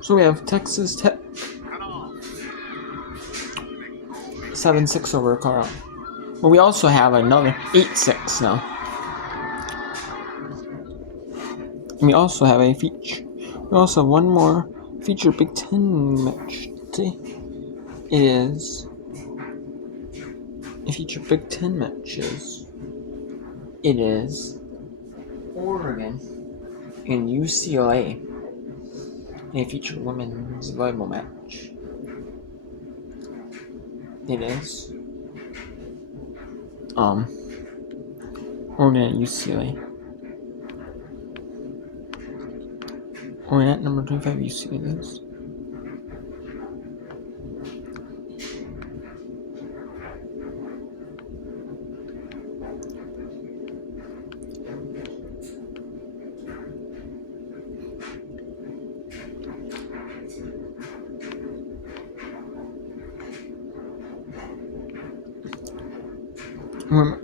So we have Texas Tech 7-6 over Colorado. But we also have another 8-6 now. And we also have a feature. We also have one more feature Big Ten match today. It is a feature Big Ten matches. It is Oregon and UCLA. A feature women's volleyball match. It is Oregon and UCLA. Oregon at number 25, UCLA is.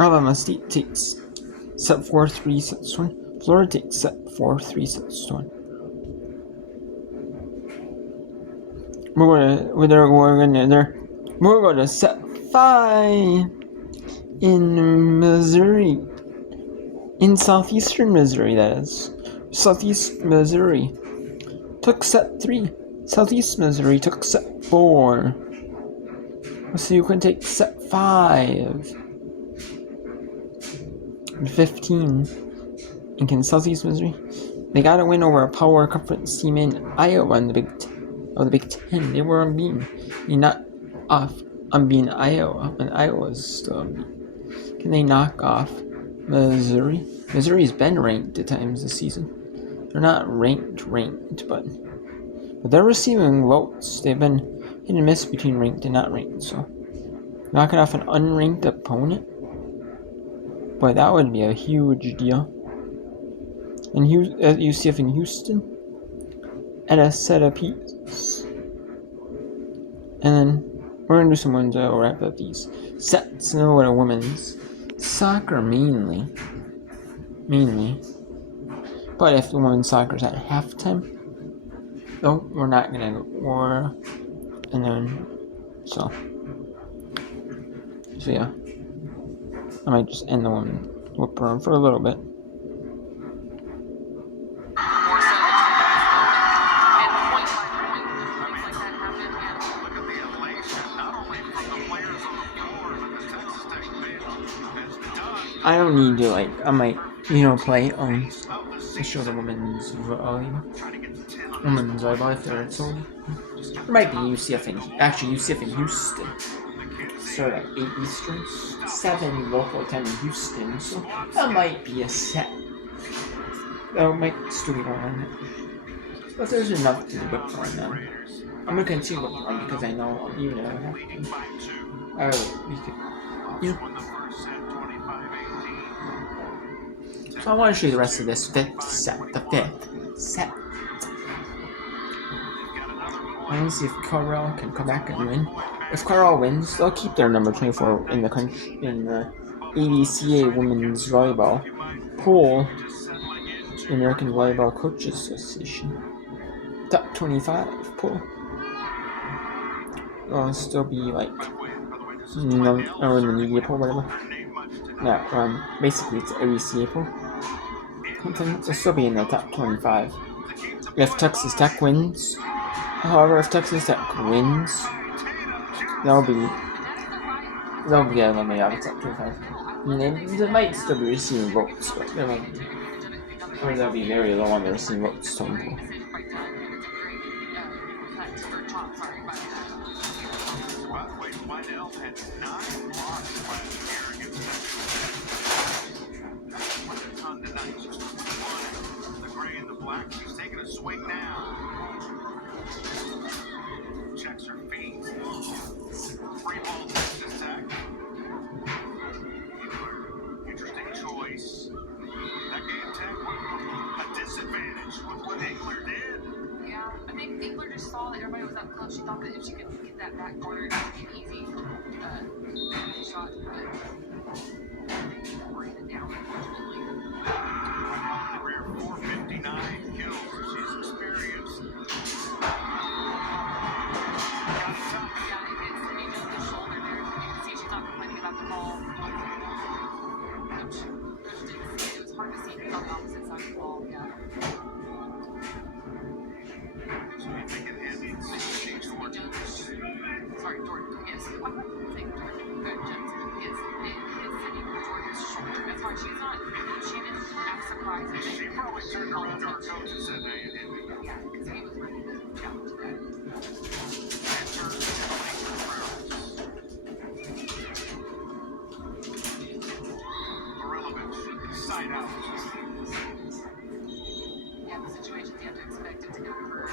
Alabama State takes set 4-3 sets to 1. Florida takes set 4-3 sets to 1. We're going to set 5 in Missouri. In southeastern Missouri, that is. Southeast Missouri took set 3. Southeast Missouri took set 4. So you can take set 5. 15 in Southeast Missouri. They got a win over a power conference team in Iowa in the Big Ten. They were unbeaten. You're not off unbeaten Iowa, and Iowa's still unbeaten. Can they knock off Missouri? Missouri's been ranked at times this season. They're not ranked, but they're receiving votes. They've been hit and miss between ranked and not ranked. So knocking off an unranked opponent. Boy, that would be a huge deal. And UCF in Houston at a set apiece. And then we're going to do some ones that will wrap up these sets. And then we'll go to women's soccer mainly. But if the women's soccer's at halftime, no, we're not going to go. And then, so yeah. I might just end the one whip around for a little bit. I don't need to, I might, play, show the women's volleyball if they're sold. There might be UCF in Houston. Start at 8 Eastern, 7 local time in Houston, so that might be a set. That might still be going on. But there's enough to whip on now. I'm gonna continue whipping on because I know even if I have to, So I want to show you the rest of this fifth set. And see if Colorado can come back and win. If Colorado wins, they'll keep their number 24 in the country in the ABCA Women's Volleyball poll, the American Volleyball Coaches Association top 25 poll. It'll still be or in the media poll, whatever. Yeah, basically it's ABCA poll. It'll still be in the top 25 if Texas Tech wins. However, if Texas Tech wins, they'll be eliminated out of top 25. They might still be receiving votes, but they won't be. Or they'll be very low on the receiving votes total. She's taking a swing now. Checks her feet. Free ball Texas Tech. Interesting choice. That gave Tech a disadvantage with what Engler did. Yeah, I think Engler just saw that everybody was up close. She thought that if she could get that back corner, it would be an easy shot. But bring it down, unfortunately. Career 459 kills. She's experienced. sorry, Jordan. Yes, I'm not saying Jordan. Jones. Yes, it hit Sydney Jordan's shoulder. That's why she didn't act surprised. She probably turned around to her coach and said, "Hey, it hit me." Yeah, because he was ready to challenge that. Enter Barilovich, side out. Yeah, the situations you have to expect it to occur.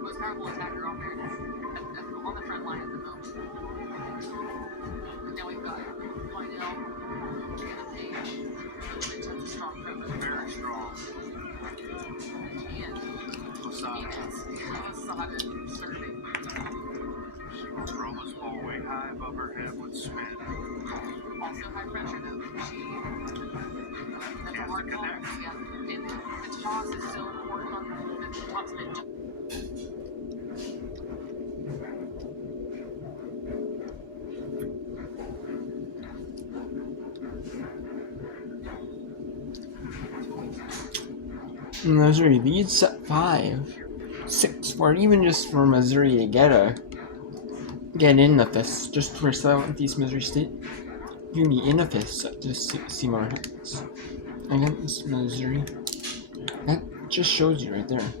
Most powerful attacker on there on the front line at the moment. And now we've got Lionel, Anna Page, Barilovich has a strong front line. Very strong. And Lozada serving. She will throw this ball way high above her head with spin. Also high pressure though. That's a hard ball. Yeah. And the toss is so important on the top spin. Missouri leads at 5-6 for it, even just for Missouri to get in the fist, just for Southeast Missouri State. You be in a fist at just Seymour Heights against Missouri. That just shows you right there.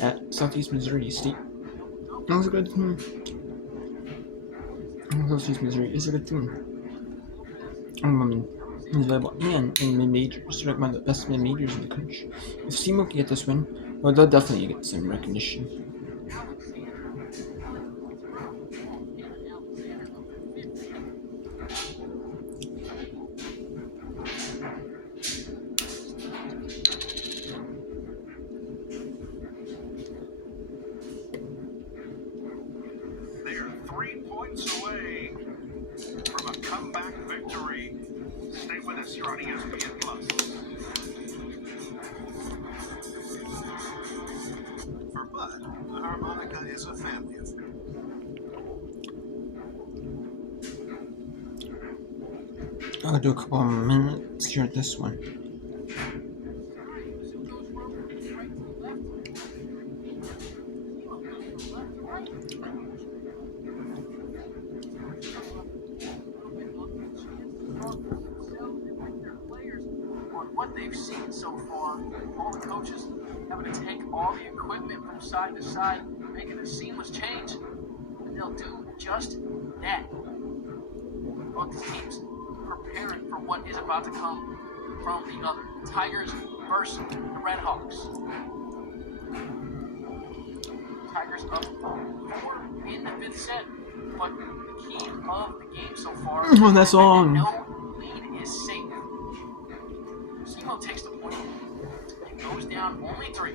At Southeast Missouri State. That was a good team. Southeast Missouri is a good team. In the level and in mid-majors. They're like one of the best mid-majors in the country. If Seymour can get this win, well, they'll definitely get some recognition. They are 3 points away from a comeback victory. Stay with us. You're on ESPN Plus. For Bud, the harmonica is a family affair. I'll do a couple of minutes here at this one. What they've seen so far, all the coaches having to take all the equipment from side to side, making a seamless change, and they'll do just that. Both teams preparing for what is about to come from the other. Tigers versus the Redhawks. Tigers up 4 in the 5th set, but the key of the game so far Oh, that's long. no lead is safe. Simo takes the point and goes down only 3.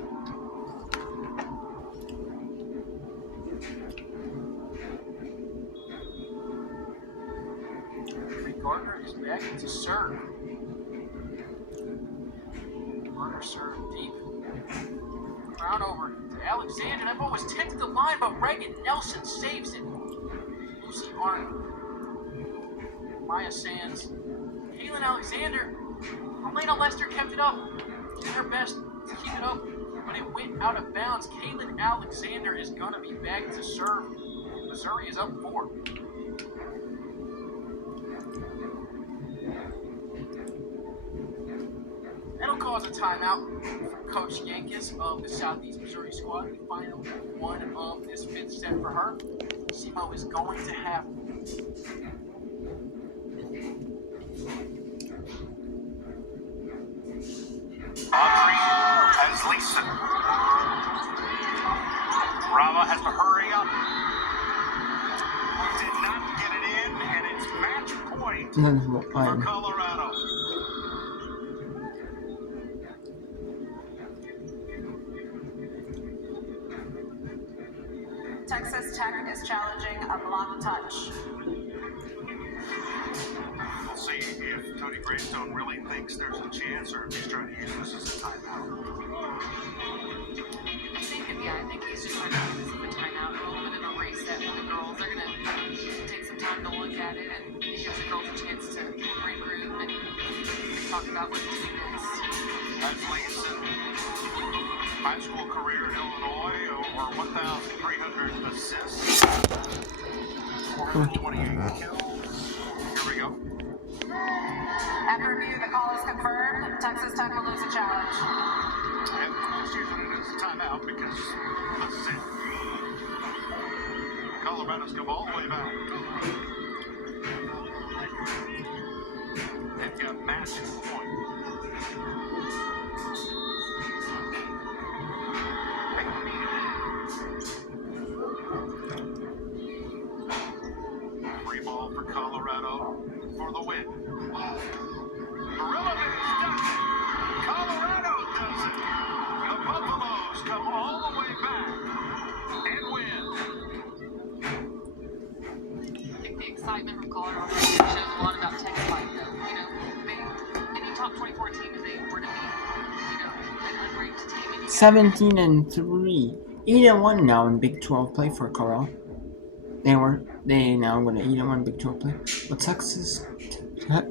Gardner is back to serve. Gardner served deep. Crown over to Alexander. That ball was tipped to the line, but Reagan Nelson saves it. Lucy Arnold. Maya Sands. Kaylin Alexander. Elena Lester kept it up. Did her best to keep it up, but it went out of bounds. Kaylin Alexander is going to be back to serve. Missouri is up 4. That'll cause a timeout from Coach Yankees of the Southeast Missouri squad. The final one of this 5th set for her. Simo is going to have Audrey has Lisa. Rama has to hurry up. Did not get it in, and it's match point for Colorado. Texas Tech is challenging a block touch. We'll see if Tony Greystone really thinks there's a chance or if he's trying to use this as a timeout. I think he's just trying to use this as a timeout, a little bit of a reset for the girls. They're going to take some time to look at it, and it gives the girls a chance to regroup and talk about what to do next. Lee's high school career in Illinois, over 1,300 assists, 428 kills. Here we go. After review, the call is confirmed. Texas Tech will lose a challenge. And just using it as a timeout because that's it. Colorado's come all the way back. They've got match point. Free ball for Colorado for the win. Gorilla's done it. Colorado does it. The Buffaloes come all the way back and win. I think the excitement from Colorado shows a lot about Tech fight, though. You know, any top 24 team, if they were to be, an unranked team, and 17-3, 8-1 now in Big 12 play for Colorado. They now going to 8-1 Big 12 play. But Texas Tech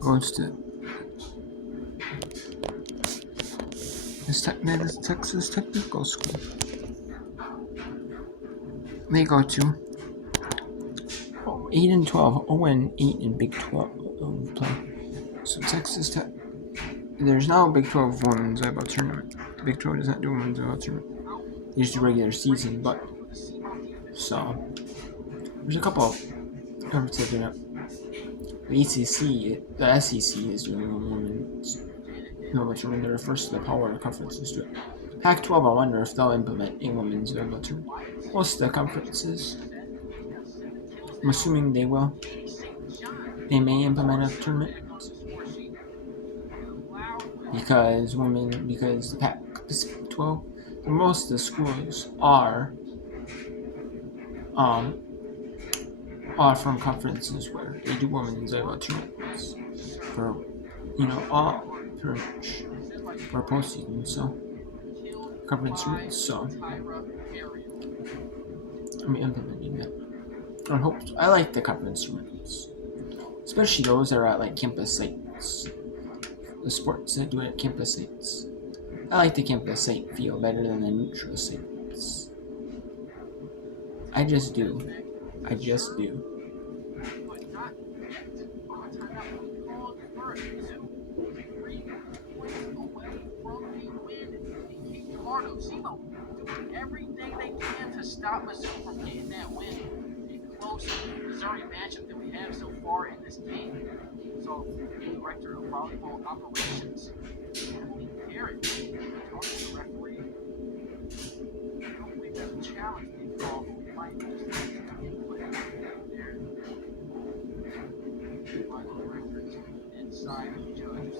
goes to that is Texas Technical School. They go to 8-12, 0-8 in Big 12 play. So Texas Tech. There's now a Big 12 women's volleyball tournament. The Big 12 does not do women's volleyball tournament. They just do regular season, but so there's a couple of conferences doing it. The SEC is doing women's volleyball tournament. They're the first of the power conferences to it. Pac-12, I wonder if they'll implement a women's volleyball tournament. Most of the conferences, I'm assuming they will. They may implement a tournament because the Pac-12, most of the schools are from conferences where they do women's volleyball tournaments for all pretty much for postseason. So conference tournaments. So I'm implementing that. I like the conference tournaments, especially those that are at like campus sites. The sports that do it at campus sites. I like the campus site feel better than the neutral sites. I just do. Everything they can to stop Mizzou from getting that win. A close Missouri matchup that we have so far in this game. So, Director of Volleyball Operations, Garrett, talking to the referee. I don't believe there's a challenge being called, but we might just there. Final director inside of the judge.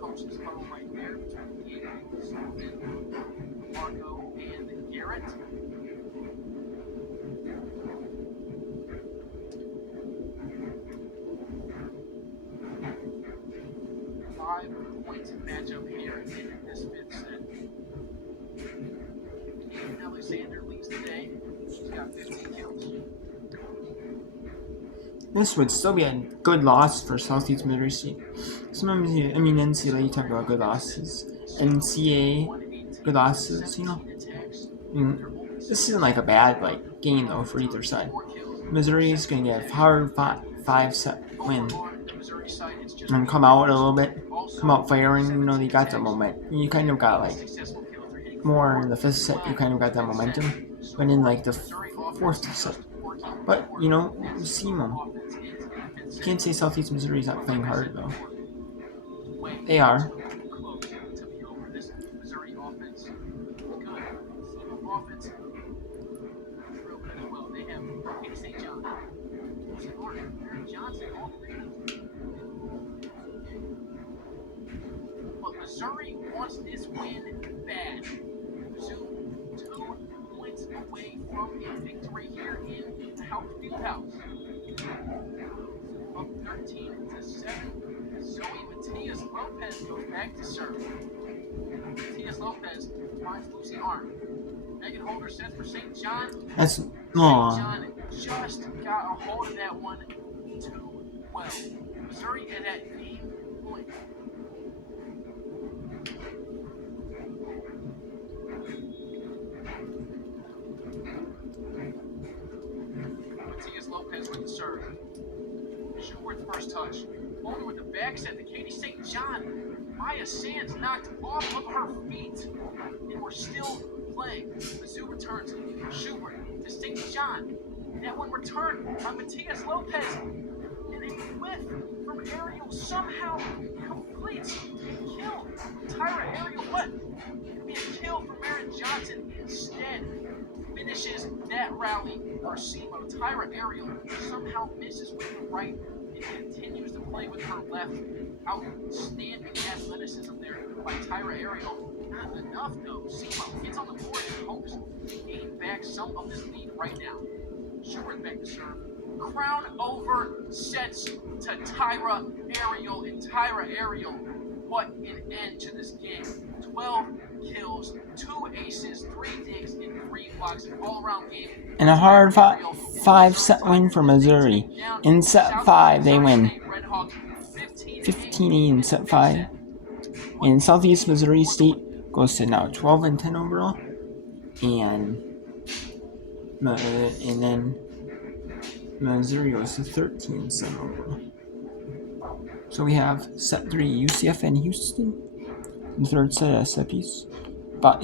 Coach's huddle right there between the Sullivan, Marco, and Garrett. 5-point matchup here in this fifth set. And Alexander leads the day. She's got 15 kills. This would still be a good loss for Southeast Missouri State. Sometimes, NCAA talk about good losses. NCAA, good losses, this isn't like a bad game though for either side. Missouri is going to get a hard 5-set win and come out a little bit, come out firing. They got the momentum. You kind of got more in the fifth set. You kind of got that momentum, but in the fourth set. But you see them. You can't say Southeast Missouri is not playing hard though. They are. But Missouri wants this win bad. Mizzou 2 points away from a victory here in the Fieldhouse. Up 13-7. Zoe Matias Lopez goes back to serve. Matias Lopez finds Lucy Arndt. Megan Holder sets for St. John. That's St. John just got a hold of that one too well. Missouri in that game point. Matias Lopez with the serve. Schubert's first touch. Over with the back set to Katie St. John. Maya Sands knocked off of her feet. And we're still playing. Mizzou returns. Schubert to St. John. That one returned by Matias Lopez. And a whiff from Ariel somehow completes a kill. Tyra Ariel, what? It'd be a kill from Maren Johnson. Instead, finishes that rally for SEMO. Tyra Ariel somehow misses with the right and continues to play with her left. Outstanding athleticism there by Tyra Ariel. Not enough though. SEMO gets on the board and hopes to gain back some of this lead right now. Schubert back to serve. Crown over sets to Tyra Ariel. And Tyra Ariel, what an end to this game. 12 kills, 2 aces, 3 digs, and 3 blocks. An all-around game. And a hard 5-set win for Missouri. In set 5, they win 15 in set 5. And Southeast Missouri State goes to now 12-10 overall. And then Missouri goes to 13-7 overall. So we have set 3 UCF and Houston. The third set of set piece.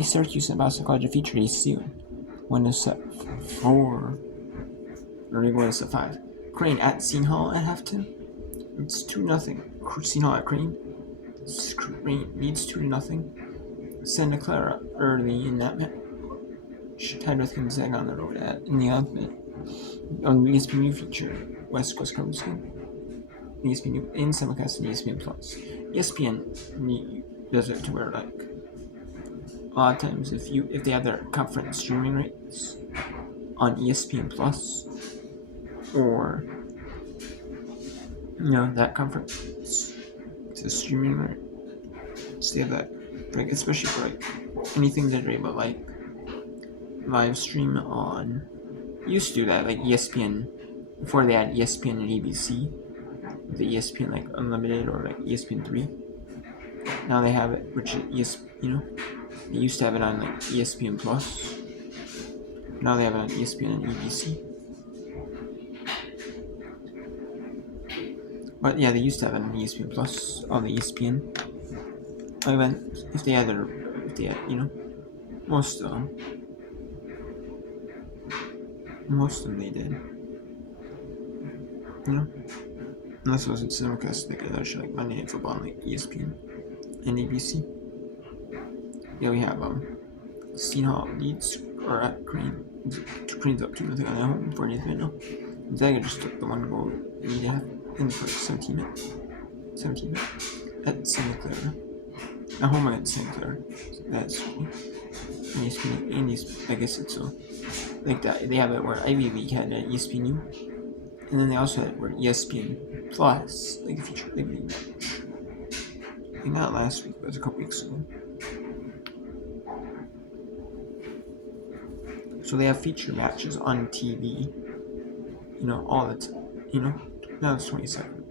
Syracuse and Boston College featured ACU. One is set 4. Or we go to set 5. Crane at Seton Hall at halftime. It's 2-0. Seton Hall at Crane. Crane leads 2-0. Santa Clara early in that match. Tied with Gonzaga on the road in the 11th minute. On the ESPN feature, West Coast Coast game. ESPN in simulcast and ESPN Plus. ESPN does it to where like a lot of times if they have their conference streaming rates on ESPN Plus or that conference, it's a streaming rate. So they have that, like especially for like anything that they're able to like live stream on. Used to do that like ESPN before they had ESPN and ABC, the ESPN like Unlimited or like ESPN 3. Now they have it, which is they used to have it on like ESPN Plus. Now they have it on ESPN and ABC. But yeah, they used to have it on ESPN Plus, all the ESPN events. If they had most of them. Most of them they did. Unless it wasn't simulcast like other shit like Monday Night Football on like ESPN and ABC. Yeah, we have Seton Hall leads or at Crane. Crane's up 2-0 on their home 40th minute now. Gonzaga just took the 1 goal lead in the first 17 minutes. At Santa Clara. At home against Santa Clara. So that's ESPN and ESPN, I guess it's so. Like that, they have it where Ivy League had at ESPNU, and then they also had it where ESPN Plus, like a feature Ivy League match. Like not last week, but it was a couple weeks ago. So they have feature matches on TV, all the time, now it's 27.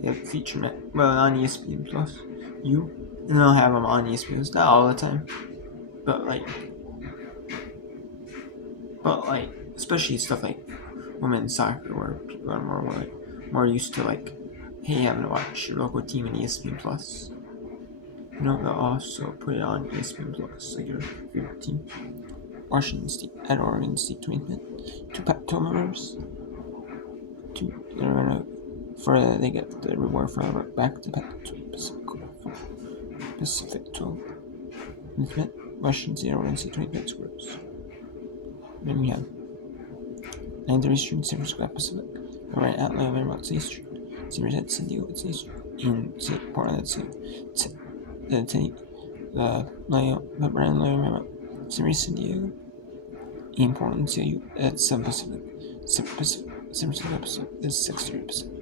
They have feature on ESPN Plus, and they'll have them on ESPN Plus, not all the time, but especially stuff like women's soccer where people are more used to like, hey, having to watch your local team in ESPN Plus. They'll also put it on ESPN Plus, like your favorite team. Washington State at Oregon State 20th minute. 2 Pac-12 members. They get the reward for back to Pac-12 Pacific 12. Washington State, Oregon State 20th minute scores. Then we have 9:30 Eastern, San Francisco Pacific. Right at Alabama at Eastern. Seniors at San Diego at Eastern. In Portland at Brandon Alabama. Seniors San Diego. In Portland, CU at 7 Pacific. 7 Pacific. San Francisco Pacific is 6:30 Pacific.